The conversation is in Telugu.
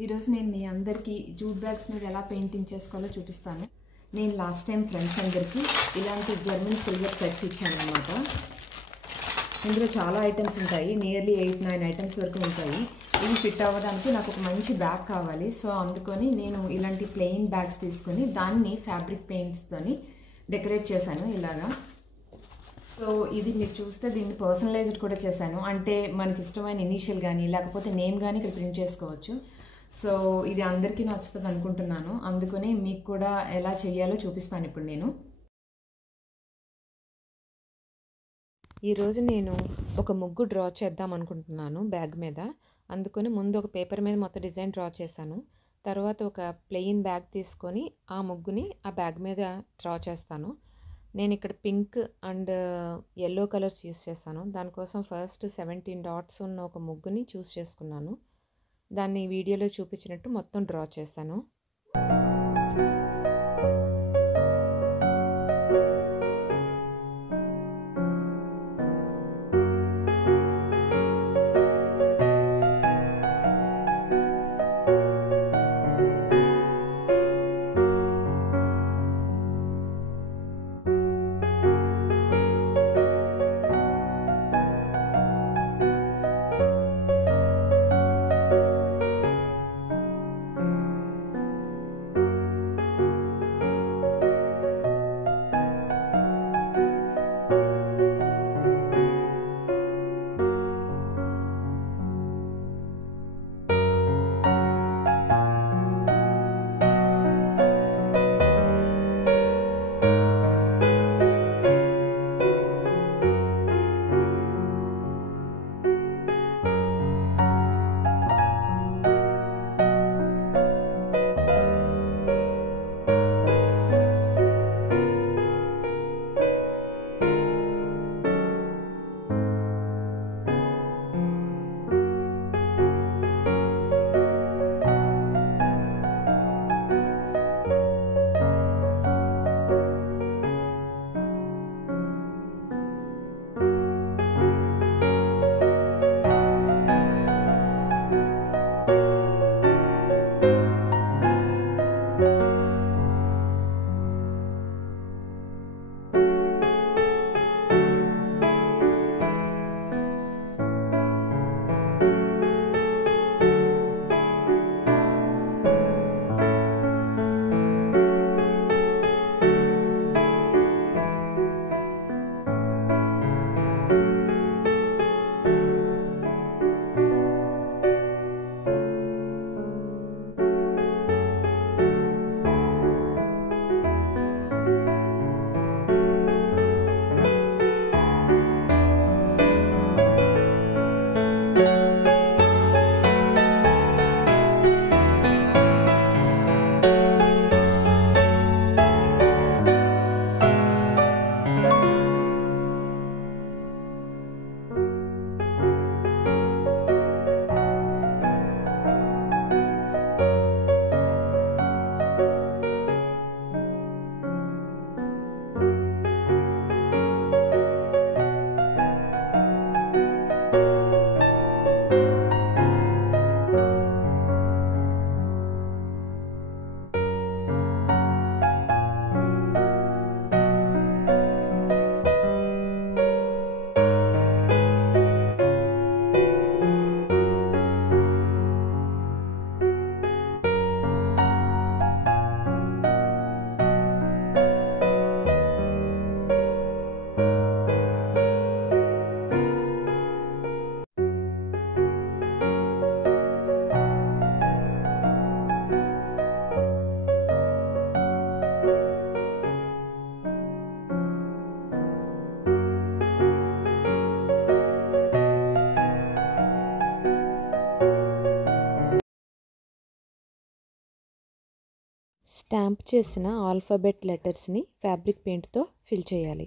ఈరోజు నేను మీ అందరికీ జూట్ బ్యాగ్స్ మీద ఎలా పెయింటింగ్ చేసుకోవాలో చూపిస్తాను. నేను లాస్ట్ టైం ఫ్రెండ్స్ అందరికీ ఇలాంటి జర్మన్ సిల్వర్ సెట్స్ ఇచ్చాను అనమాట. ఇందులో చాలా ఐటమ్స్ ఉంటాయి, నియర్లీ 8-9 ఐటమ్స్ వరకు ఉంటాయి. ఇవి ఫిట్ అవ్వడానికి నాకు ఒక మంచి బ్యాగ్ కావాలి. సో అందుకని నేను ఇలాంటి ప్లెయిన్ బ్యాగ్స్ తీసుకొని దాన్ని ఫ్యాబ్రిక్ పెయింట్స్తోని డెకరేట్ చేశాను ఇలాగా. సో ఇది మీరు చూస్తే దీన్ని పర్సనలైజ్డ్ కూడా చేశాను. అంటే మనకి ఇష్టమైన ఇనీషియల్ కానీ లేకపోతే నేమ్ కానీ ఇక్కడ ప్రింట్ చేసుకోవచ్చు. సో ఇది అందరికీ నచ్చుతుంది అనుకుంటున్నాను. అందుకనే మీకు కూడా ఎలా చేయాలో చూపిస్తాను ఇప్పుడు నేను. ఈరోజు నేను ఒక ముగ్గు డ్రా చేద్దాం అనుకుంటున్నాను బ్యాగ్ మీద. అందుకని ముందు ఒక పేపర్ మీద మొత్తం డిజైన్ డ్రా చేశాను. తర్వాత ఒక ప్లెయిన్ బ్యాగ్ తీసుకొని ఆ ముగ్గుని ఆ బ్యాగ్ మీద డ్రా చేస్తాను. నేను ఇక్కడ pink and yellow colours use చేశాను. దానికోసం ఫస్ట్ 17 డాట్స్ ఉన్న ఒక ముగ్గుని చూస్ చేసుకున్నాను. దాన్ని వీడియోలో చూపించినట్టు మొత్తం డ్రా చేశాను. స్టాంప్ చేసిన ఆల్ఫాబెట్ లెటర్స్ని ఫ్యాబ్రిక్ పెయింట్తో ఫిల్ చేయాలి.